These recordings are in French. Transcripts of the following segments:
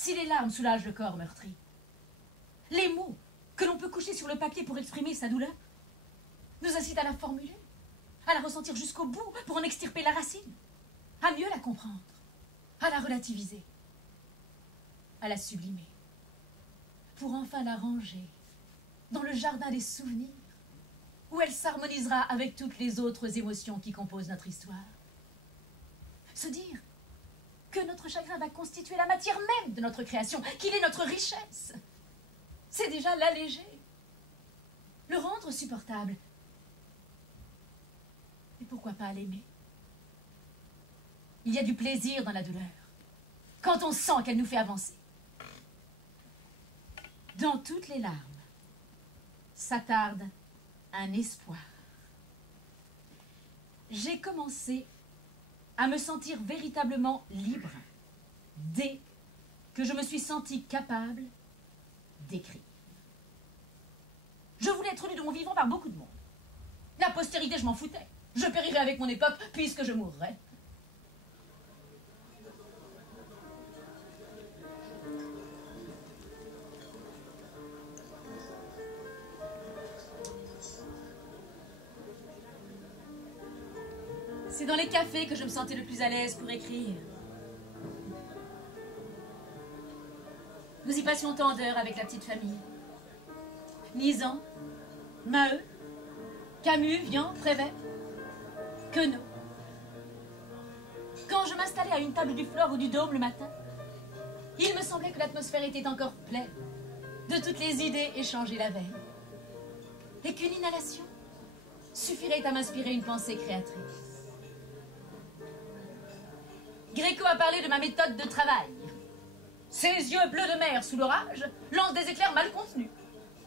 Si les larmes soulagent le corps meurtri, les mots que l'on peut coucher sur le papier pour exprimer sa douleur nous incitent à la formuler, à la ressentir jusqu'au bout pour en extirper la racine, à mieux la comprendre, à la relativiser, à la sublimer, pour enfin la ranger dans le jardin des souvenirs, où elle s'harmonisera avec toutes les autres émotions qui composent notre histoire. Se dire que notre chagrin va constituer la matière même de notre création, qu'il est notre richesse, c'est déjà l'alléger, le rendre supportable. Et pourquoi pas l'aimer? Il y a du plaisir dans la douleur, quand on sent qu'elle nous fait avancer. Dans toutes les larmes s'attarde un espoir. J'ai commencé à me sentir véritablement libre dès que je me suis sentie capable d'écrire. Je voulais être lue de mon vivant par beaucoup de monde. La postérité, je m'en foutais. Je périrais avec mon époque puisque je mourrais. C'est dans les cafés que je me sentais le plus à l'aise pour écrire. Nous y passions tant d'heures avec la petite famille. Lisant, Maheu, Camus, Vian, Prévet, Queneau. Quand je m'installais à une table du Flore ou du Dôme le matin, il me semblait que l'atmosphère était encore pleine de toutes les idées échangées la veille, et qu'une inhalation suffirait à m'inspirer une pensée créatrice. Gréco a parlé de ma méthode de travail. Ses yeux bleus de mer sous l'orage lancent des éclairs mal contenus.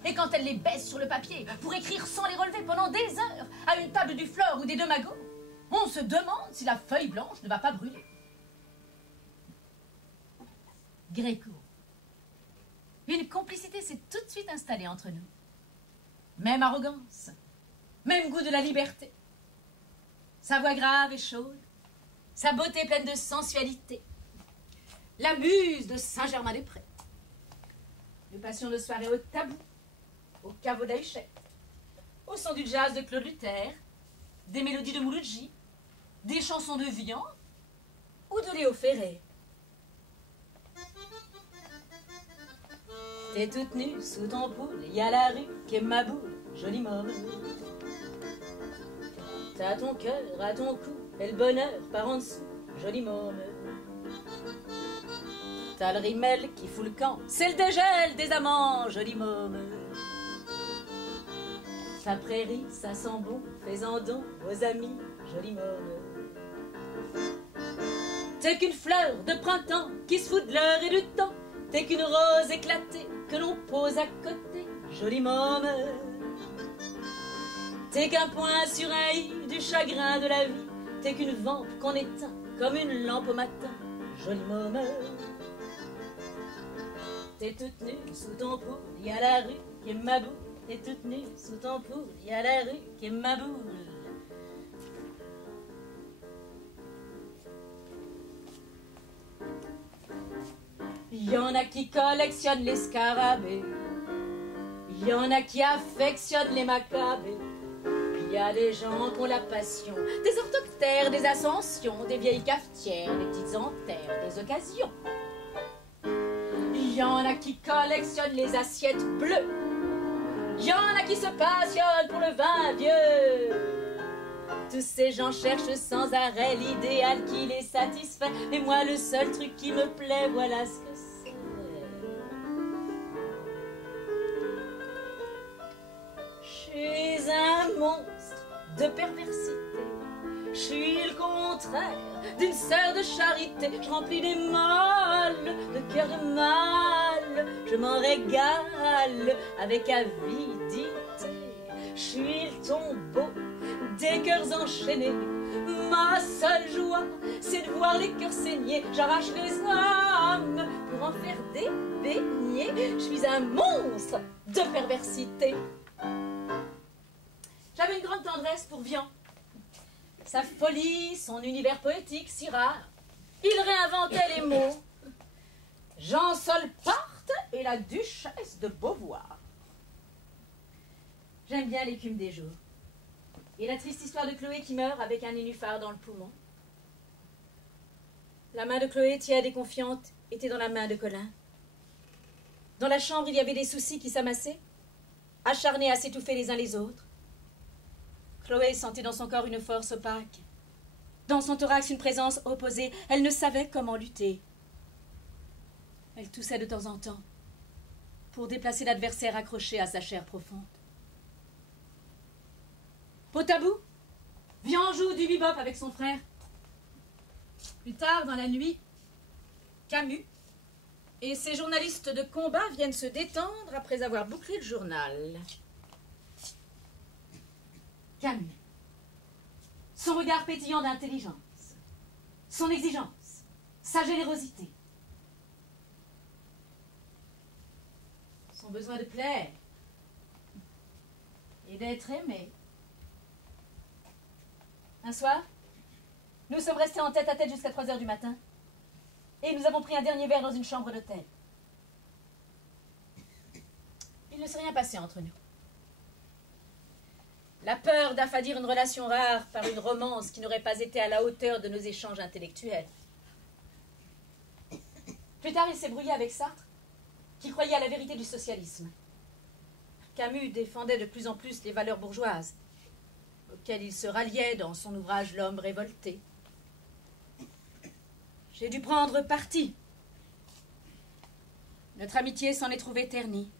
Et quand elle les baisse sur le papier pour écrire sans les relever pendant des heures à une table du Flore ou des Deux Magots, on se demande si la feuille blanche ne va pas brûler. Gréco. Une complicité s'est tout de suite installée entre nous. Même arrogance, même goût de la liberté. Sa voix grave et chaude, sa beauté pleine de sensualité. La muse de Saint-Germain-des-Prés. Une passion de soirée au tabou, au caveau d'Aïchette, au son du jazz de Claude Luther, des mélodies de Mouloudji, des chansons de Vian ou de Léo Ferré. T'es toute nue sous ton poule, y a la rue qui est ma boule, jolie môme. T'as ton cœur à ton cou et le bonheur par en dessous, jolie môme. T'as le rimel qui fout le camp, c'est le dégel des amants, jolie môme. Ta prairie, ça sent bon, fais-en don aux amis, jolie môme. T'es qu'une fleur de printemps qui se fout de l'heure et du temps. T'es qu'une rose éclatée que l'on pose à côté, jolie môme. T'es qu'un point sur un i du chagrin de la vie. T'es qu'une vampe qu'on éteint comme une lampe au matin, jolie môme. T'es toute nue sous ton poule, y a la rue qui est ma boule. T'es toute nue sous ton poule, y a la rue qui est ma boule. Y en a qui collectionnent les scarabées, y en a qui affectionnent les macabées. Il y a des gens qui ont la passion des orthoptères, des ascensions, des vieilles cafetières, des petites anthères, des occasions. Il y en a qui collectionnent les assiettes bleues, il y en a qui se passionnent pour le vin vieux. Tous ces gens cherchent sans arrêt l'idéal qui les satisfait. Et moi, le seul truc qui me plaît, voilà ce que c'est. Je suis un monstre de perversité. Je suis le contraire d'une sœur de charité. Je remplis des mâles de cœur de mâle. Je m'en régale avec avidité. Je suis le tombeau des cœurs enchaînés. Ma seule joie, c'est de voir les cœurs saigner. J'arrache les âmes pour en faire des beignets. Je suis un monstre de perversité. J'avais une grande tendresse pour Vian. Sa folie, son univers poétique si rare. Il réinventait les mots. Jean Solparte et la duchesse de Beauvoir. J'aime bien l'écume des jours. Et la triste histoire de Chloé qui meurt avec un nénuphar dans le poumon. La main de Chloé, tiède et confiante, était dans la main de Colin. Dans la chambre, il y avait des soucis qui s'amassaient, acharnés à s'étouffer les uns les autres. Chloé sentait dans son corps une force opaque. Dans son thorax, une présence opposée. Elle ne savait comment lutter. Elle toussait de temps en temps pour déplacer l'adversaire accroché à sa chair profonde. Potabou, viens en joue du bebop avec son frère. Plus tard, dans la nuit, Camus et ses journalistes de combat viennent se détendre après avoir bouclé le journal. Camus, son regard pétillant d'intelligence, son exigence, sa générosité, son besoin de plaire et d'être aimé. Un soir, nous sommes restés en tête à tête jusqu'à 3 heures du matin et nous avons pris un dernier verre dans une chambre d'hôtel. Il ne s'est rien passé entre nous. La peur d'affadir une relation rare par une romance qui n'aurait pas été à la hauteur de nos échanges intellectuels. Plus tard, il s'est brouillé avec Sartre, qui croyait à la vérité du socialisme. Camus défendait de plus en plus les valeurs bourgeoises, auxquelles il se ralliait dans son ouvrage L'homme révolté. J'ai dû prendre parti. Notre amitié s'en est trouvée ternie.